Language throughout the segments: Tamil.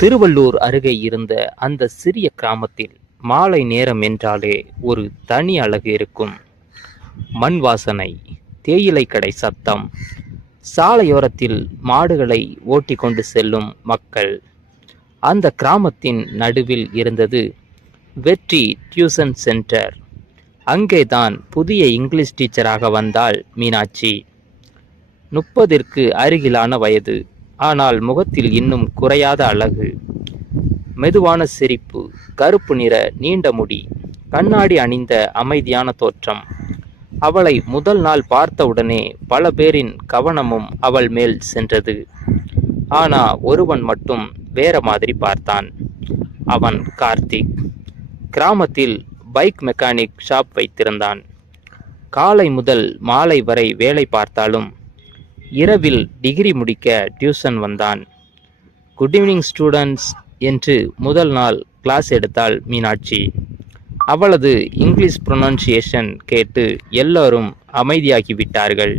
திருவள்ளூர் அருகே இருந்த அந்த சிறிய கிராமத்தில் மாலை நேரம் என்றாலே ஒரு தனி அழகு இருக்கும். மண் வாசனை, தேயிலை கடை சத்தம், சாலையோரத்தில் மாடுகளை ஓட்டி கொண்டு செல்லும் மக்கள். அந்த கிராமத்தின் நடுவில் இருந்தது வெற்றி டியூஷன் சென்டர். அங்கேதான் புதிய இங்கிலீஷ் டீச்சராக வந்தாள் மீனாட்சி. 30ற்கு அருகிலான வயது. ஆனால் முகத்தில் இன்னும் குறையாத அழகு. மெதுவான சிரிப்பு, கருப்பு நிற நீண்ட முடி, கண்ணாடி அணிந்த அமைதியான தோற்றம். அவளை முதல் நாள் பார்த்தவுடனே பல பேரின் கவனமும் அவள் மேல் சென்றது. ஆனா ஒருவன் மட்டும் வேற மாதிரி பார்த்தான். அவன் கார்த்திக். கிராமத்தில் பைக் மெக்கானிக் ஷாப் வைத்திருந்தான். காலை முதல் மாலை வரை வேலை பார்த்தாலும் இரவில் டிகிரி முடிக்க டியூஷன் வந்தான். குட் ஈவினிங் ஸ்டூடெண்ட்ஸ் என்று முதல் நாள் கிளாஸ் எடுத்தாள் மீனாட்சி. அவளது இங்கிலீஷ் ப்ரொனன்சியேஷன் கேட்டு எல்லோரும் அமைதியாகிவிட்டார்கள்.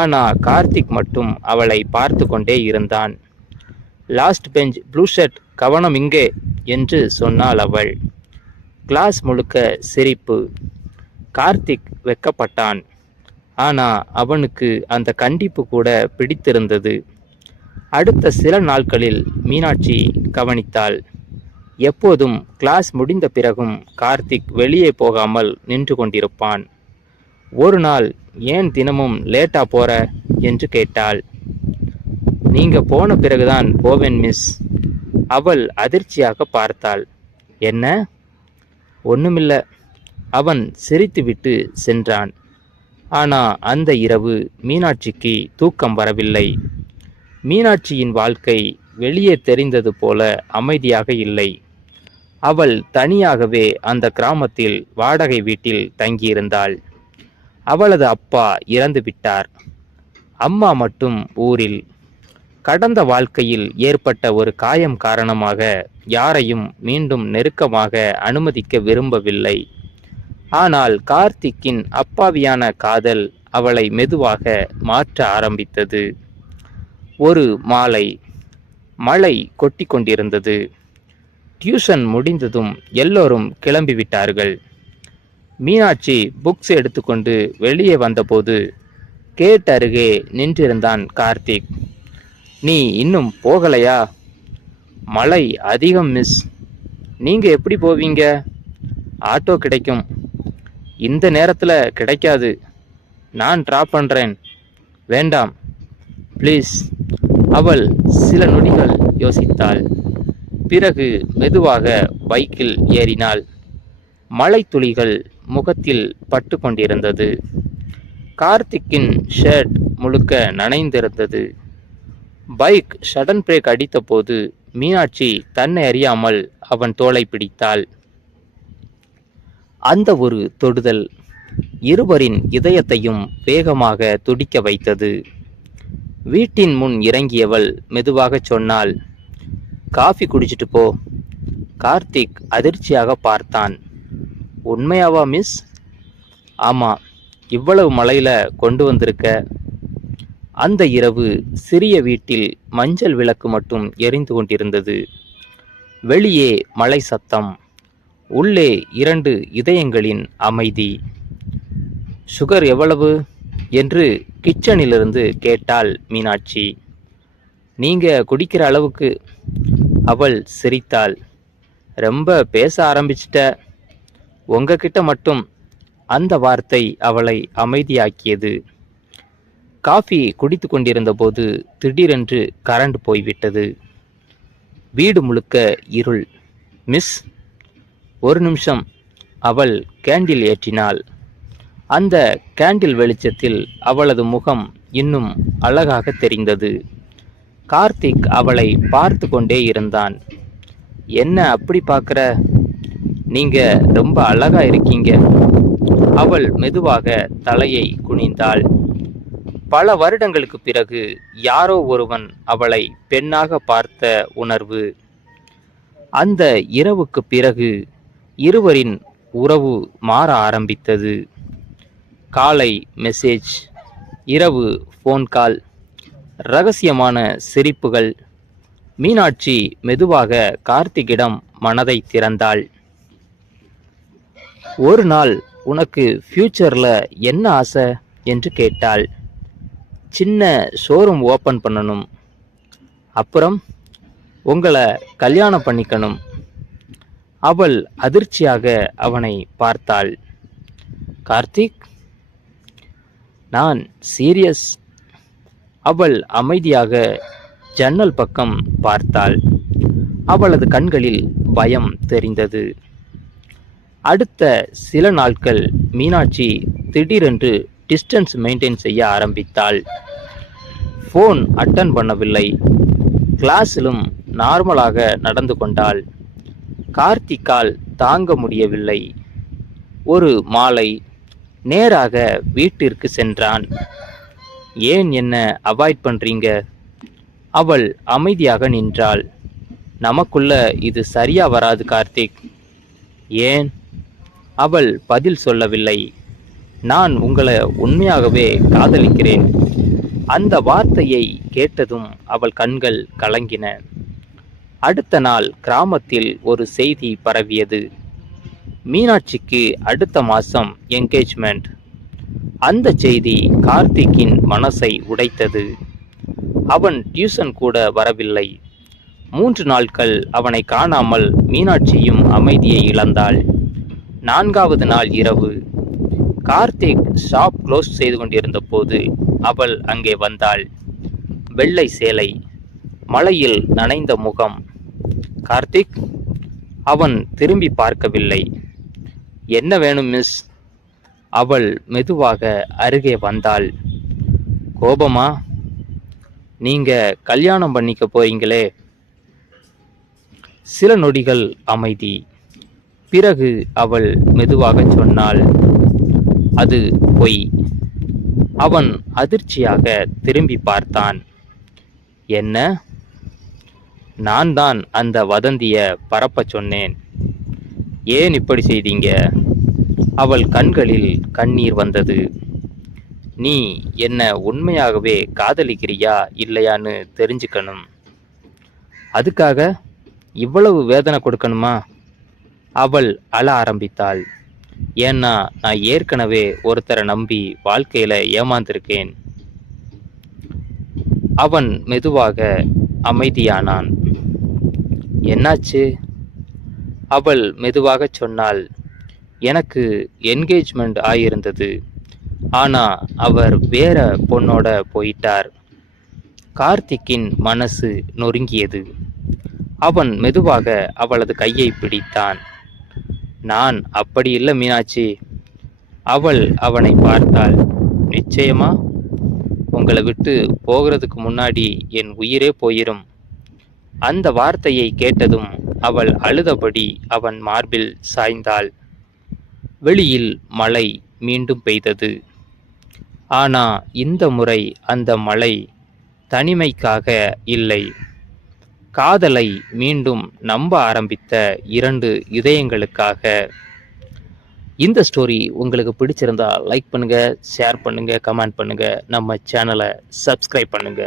ஆனால் கார்த்திக் மட்டும் அவளை பார்த்து கொண்டே இருந்தான். லாஸ்ட் பெஞ்ச் ப்ளூ ஷர்ட், கவனம் இங்கே என்று சொன்னாள் அவள். கிளாஸ் முழுக்க சிரிப்பு. கார்த்திக் வெக்கப்பட்டான். ஆனால் அவனுக்கு அந்த கண்டிப்பு கூட பிடித்திருந்தது. அடுத்த சில நாட்களில் மீனாட்சி கவனித்தாள். எப்போதும் கிளாஸ் முடிந்த பிறகும் கார்த்திக் வெளியே போகாமல் நின்று கொண்டிருப்பான். ஒரு நாள், ஏன் தினமும் லேட்டா போற என்று கேட்டாள். நீங்க போன பிறகுதான் போவேன் மிஸ். அவள் அதிர்ச்சியாக பார்த்தாள். என்ன? ஒண்ணுமில்ல. அவன் சிரித்துவிட்டு சென்றான். ஆனா அந்த இரவு மீனாட்சிக்கு தூக்கம் வரவில்லை. மீனாட்சியின் வாழ்க்கை வெளியே தெரிந்தது போல அமைதியாக இல்லை. அவள் தனியாகவே அந்த கிராமத்தில் வாடகை வீட்டில் தங்கியிருந்தாள். அவளது அப்பா இறந்து விட்டார். அம்மா மட்டும் ஊரில். கடந்த வாழ்க்கையில் ஏற்பட்ட ஒரு காயம் காரணமாக யாரையும் மீண்டும் நெருக்கமாக அனுமதிக்க விரும்பவில்லை. ஆனால் கார்த்திக்கின் அப்பாவியான காதல் அவளை மெதுவாக மாற்ற ஆரம்பித்தது. ஒரு மாலை, மழை கொட்டி கொண்டிருந்தது. டியூஷன் முடிந்ததும் எல்லோரும் கிளம்பிவிட்டார்கள். மீனாட்சி புக்ஸ் எடுத்துக்கொண்டு வெளியே வந்தபோது கேட் அருகே நின்றிருந்தான் கார்த்திக். நீ இன்னும் போகலையா? மழை அதிகம் மிஸ். நீங்க எப்படி போவீங்க? ஆட்டோ கிடைக்கும். இந்த நேரத்தில் கிடைக்காது. நான் ட்ராப் பண்ணுறேன். வேண்டாம் ப்ளீஸ். அவள் சில நொடிகள் யோசித்தாள். பிறகு மெதுவாக பைக்கில் ஏறினாள். மழை துளிகள் முகத்தில் பட்டு கொண்டிருந்தது. கார்த்திக்கின் ஷர்ட் முழுக்க நனைந்திருந்தது. பைக் சடன் பிரேக் அடித்த போது மீனாட்சி தன்னை அறியாமல் அவன் தோளை பிடித்தாள். அந்த ஒரு தொடுதல் இருவரின் இதயத்தையும் வேகமாக துடிக்க வைத்தது. வீட்டின் முன் இறங்கியவள் மெதுவாக சொன்னாள், காஃபி குடிச்சிட்டு போ. கார்த்திக் அதிர்ச்சியாக பார்த்தான். உண்மையாவா மிஸ்? ஆமா, இவ்வளவு மழையில கொண்டு வந்திருக்க. அந்த இரவு சிறிய வீட்டில் மஞ்சள் விளக்கு மட்டும் எரிந்து கொண்டிருந்தது. வெளியே மழை சத்தம், உள்ளே 2 இதயங்களின் அமைதி. சுகர் எவ்வளவு என்று கிச்சனிலிருந்து கேட்டாள் மீனாட்சி. நீங்க குடிக்கிற அளவுக்கு. அவள் சிரித்தாள். ரொம்ப பேச ஆரம்பிச்சிட்ட. உங்ககிட்ட மட்டும். அந்த வார்த்தை அவளை அமைதியாக்கியது. காஃபி குடித்து கொண்டிருந்த போது திடீரென்று கரண்ட் போய்விட்டது. வீடு முழுக்க இருள். மிஸ், ஒரு நிமிஷம். அவள் கேண்டில் ஏற்றினாள். அந்த கேண்டில் வெளிச்சத்தில் அவளது முகம் இன்னும் அழகாக தெரிந்தது. கார்த்திக் அவளை பார்த்து கொண்டே இருந்தான். என்ன அப்படி பார்க்குற? நீங்க ரொம்ப அழகா இருக்கீங்க. அவள் மெதுவாக தலையை குனிந்தாள். பல வருடங்களுக்கு பிறகு யாரோ ஒருவன் அவளை பெண்ணாக பார்த்த உணர்வு. அந்த இரவுக்கு பிறகு இருவரின் உறவு மாற ஆரம்பித்தது. காலை மெசேஜ், இரவு ஃபோன் கால், ரகசியமான சிரிப்புகள். மீனாட்சி மெதுவாக கார்த்திக்கிடம் மனதை திறந்தாள். ஒரு நாள் உனக்கு ஃபியூச்சர்ல என்ன ஆசை என்று கேட்டாள். சின்ன ஷோரூம் ஓப்பன் பண்ணணும், அப்புறம் உங்களை கல்யாணம் பண்ணிக்கணும். அவள் அதிர்ச்சியாக அவனை பார்த்தாள். கார்த்திக், நான் சீரியஸ். அவள் அமைதியாக ஜன்னல் பக்கம் பார்த்தாள். அவளது கண்களில் பயம் தெரிந்தது. அடுத்த சில நாட்கள் மீனாட்சி திடீரென்று டிஸ்டன்ஸ் மெயின்டைன் செய்ய ஆரம்பித்தாள். ஃபோன் அட்டன் பண்ணவில்லை. கிளாஸிலும் நார்மலாக நடந்து கொண்டாள். கார்த்திக்கால் தாங்க முடியவில்லை. ஒரு மாலை நேராக வீட்டிற்கு சென்றான். ஏன் என்ன அவாய்ட் பண்றீங்க? அவள் அமைதியாக நின்றாள். நமக்குள்ள இது சரியா வராது கார்த்திக். ஏன்? அவள் பதில் சொல்லவில்லை. நான் உங்களை உண்மையாகவே காதலிக்கிறேன். அந்த வார்த்தையை கேட்டதும் அவள் கண்கள் கலங்கின. அடுத்த நாள் கிராமத்தில் ஒரு செய்தி பரவியது. மீனாட்சிக்கு அடுத்த மாசம் என்கேஜ்மெண்ட். அந்த செய்தி கார்த்திக்கின் மனசை உடைத்தது. அவன் டியூஷன் கூட வரவில்லை. 3 நாட்கள் அவனை காணாமல் மீனாட்சியும் அமைதியை இழந்தாள். 4வது நாள் இரவு கார்த்திக் ஷாப் க்ளோஸ் செய்து கொண்டிருந்த போது அவள் அங்கே வந்தாள். வெள்ளை சேலை, மழையில் நனைந்த முகம். கார்த்திக். அவன் திரும்பி பார்க்கவில்லை. என்ன வேணும் மிஸ்? அவள் மெதுவாக அருகே வந்தாள். கோபமா? நீங்க கல்யாணம் பண்ணிக்க போறீங்களே. சில நொடிகள் அமைதி. பிறகு அவள் மெதுவாக சொன்னாள், அது பொய். அவன் அதிர்ச்சியாக திரும்பி பார்த்தான். என்ன? நான் தான் அந்த வதந்திய பரப்ப சொன்னேன். ஏன் இப்படி செய்தீங்க? அவள் கண்களில் கண்ணீர் வந்தது. நீ என்ன உண்மையாகவே காதலிக்கிறியா இல்லையான்னு தெரிஞ்சுக்கணும். அதுக்காக இவ்வளவு வேதனை கொடுக்கணுமா? அவள் அழ ஆரம்பித்தாள். ஏன்னா நான் ஏற்கனவே ஒருத்தரை நம்பி வாழ்க்கையில ஏமாந்திருக்கேன். அவன் மெதுவாக அமைதியானான். என்னாச்சு? அவள் மெதுவாக சொன்னாள், எனக்கு என்கேஜ்மெண்ட் ஆயிருந்தது. ஆனா அவர் வேற பொண்ணோட போயிட்டார். கார்த்திக்கின் மனசு நொறுங்கியது. அவன் மெதுவாக அவளது கையை பிடித்தான். நான் அப்படி இல்லை மீனாட்சி. அவள் அவனை பார்த்தாள். நிச்சயமா? உங்களை விட்டு போகிறதுக்கு முன்னாடி என் உயிரே போயிரும். அந்த வார்த்தையை கேட்டதும் அவள் அழுதபடி அவன் மார்பில் சாய்ந்தாள். வெளியில் மழை மீண்டும் பெய்தது. ஆனா இந்த முறை அந்த மழை தனிமைக்காக இல்லை, காதலை மீண்டும் நம்ப ஆரம்பித்த 2 இதயங்களுக்காக. இந்த ஸ்டோரி உங்களுக்கு பிடிச்சிருந்தா லைக் பண்ணுங்க, ஷேர் பண்ணுங்க, கமெண்ட் பண்ணுங்க, நம்ம சேனலை சப்ஸ்கிரைப் பண்ணுங்க.